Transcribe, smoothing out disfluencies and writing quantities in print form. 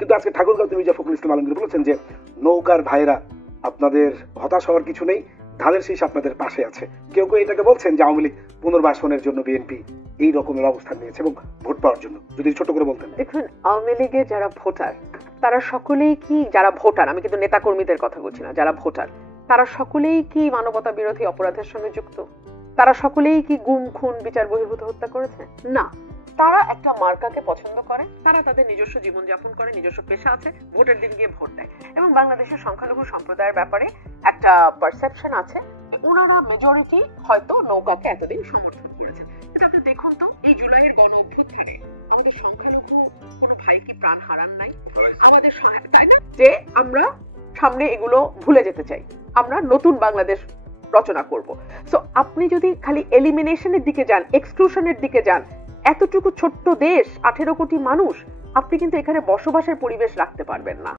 কিন্তু আজকে ঠাকুরগাঁওতে মির্জা ফখরুল ইসলাম আলমগীর বলেছেন যে নৌকার ভাইরা আপনাদের হতাশ হওয়ার কিছু নেই, ধানের শীষ আপনাদের পাশে আছে। কেউ কেউ এটাকে বলছেন যে আওয়ামী লীগ পুনর্বাসনের জন্য বিএনপি এই রকমের অবস্থান নিয়েছে এবং ভোট পাওয়ার জন্য। যদি ছোট করে বলতেন। দেখুন, আওয়ামী লীগের যারা ভোটার তারা সকলেই কি, যারা ভোটার, আমি কিন্তু নেতা কর্মীদের কথা বলছি না, যারা ভোটার তারা সকলেই কি মানবতা বিরোধী অপরাধের সঙ্গে যুক্ত? তারা সকলেই কি গুম, খুন, বিচার বহির্ভূত হত্যা করেছে? না। তারা একটা মার্কাকে পছন্দ করে, তারা তাদের নিজস্ব জীবনযাপন করে, নিজস্ব পেশা আছে, ভোটের দিন গিয়ে ভোট দেয়। এবং বাংলাদেশের সংখ্যালঘু সম্প্রদায়ের ব্যাপারে একটা পারসেপশন আছে, ওনারা মেজরিটি হয়তো নৌকাকে এতদিন সমর্থন করেছেন। কিন্তু আপনি দেখুন তো, এই জুলাইয়ের গণ অভ্যুত্থানে আমাদের সংখ্যালঘু কোনো ভাই কি প্রাণ হারান নাই? আমাদের, তাই না, যে আমরা সামনে এগুলো ভুলে যেতে চাই, আমরা নতুন বাংলাদেশ রচনা করব। সো আপনি যদি খালি এলিমিনেশনের দিকে যান, এক্সক্লুশনের দিকে যান, এতটুকু ছোট্ট দেশ, 18 কোটি মানুষ, আপনি কিন্তু এখানে বসবাসের পরিবেশ রাখতে পারবেন না।